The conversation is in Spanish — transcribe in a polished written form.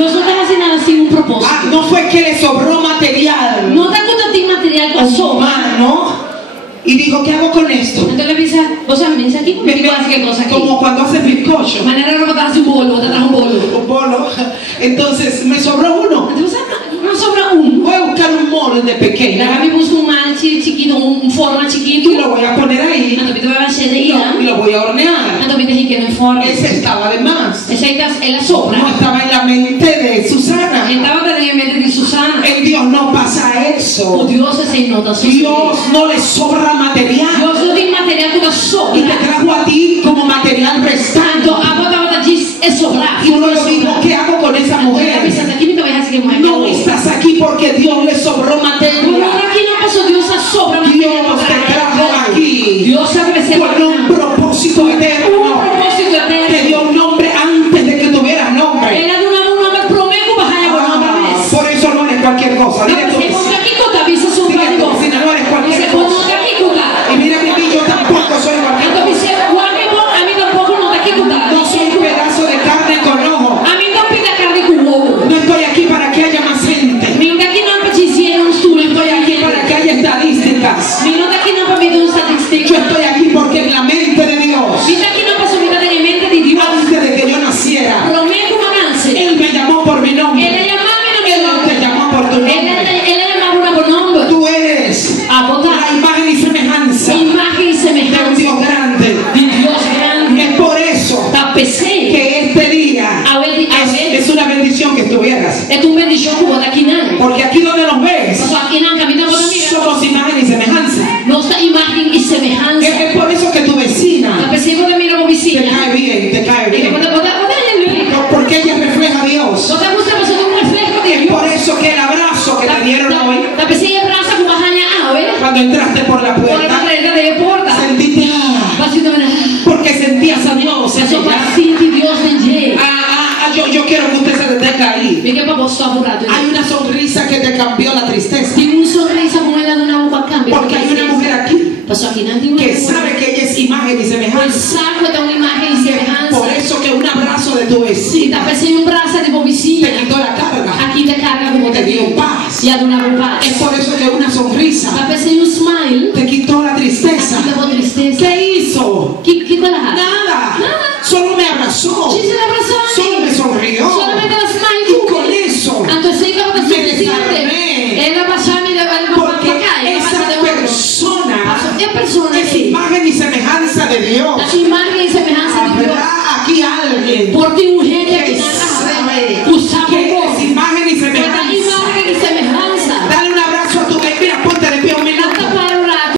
Dios no te hace nada sin un propósito. No fue que le sobró material. No te cuenta ti material con sobra. ¿No? Y dijo, ¿qué hago con esto? Entonces le dice, o sea, me dice aquí conmigo hace qué cosa aquí. Como cuando haces bizcocho. Manera de botarse un bolo, te trajo un bolo. Un bolo. Entonces me sobró uno. Entonces no sobra uno. Voy a buscar un molde pequeño. La Gaby puso un mal chiquito, un forma chiquito. Y lo voy a poner ahí. Entonces te voy a hacer de ida. Y lo voy a hornear. Entonces te dije que no es forma. Ese estaba de más. Ese es la sobra. No estaba en la mente de Susana. Estaba en la mente de Susana. En Dios no pasa eso. Dios es innotación. Dios no le sobra material. Dios no tiene material que sobra. Y te trajo a ti como material restante. Y uno le dijo, ¿qué hago con esa mujer? No estás aquí porque Dios le sobró materia. Dios te trajo aquí por un propósito eterno. Te dio un nombre antes de que tuvieras nombre. Por eso no eres cualquier cosa. Dile tú, no eres cualquier cosa. Y mira que yo tampoco soy cualquier cosa. No soy un pedazo de carne con ojo. No estoy aquí para que haya más gente. No estoy aquí para que haya estadísticas. Yo estoy aquí porque en la mente de Dios, antes de que yo naciera, Él me llamó por mi nombre. Él te llamó por tu nombre. Tú eres la imagen y semejanza de un Dios grande. Es por eso que este día es una bendición que estuvieras. Porque aquí donde nos ves, somos imagen y semejanza. Es por eso que tu vecina te cae bien, te cae bien. Porque ella refleja a Dios. Es por eso que el abrazo que te dieron hoy, cuando entraste por la puerta, sentiste, porque sentías a Dios. Yo quiero que usted se detenga ahí. Hay una sonrisa que te cambió la tristeza. Porque hay una mujer aquí que sabe que ella es imagen y semejanza. Por eso que un abrazo de tu vecina te quitó la carga, te dio paz. Es por eso que una sonrisa te quitó la tristeza. ¿Qué hizo? Nada. Solo me abrazó.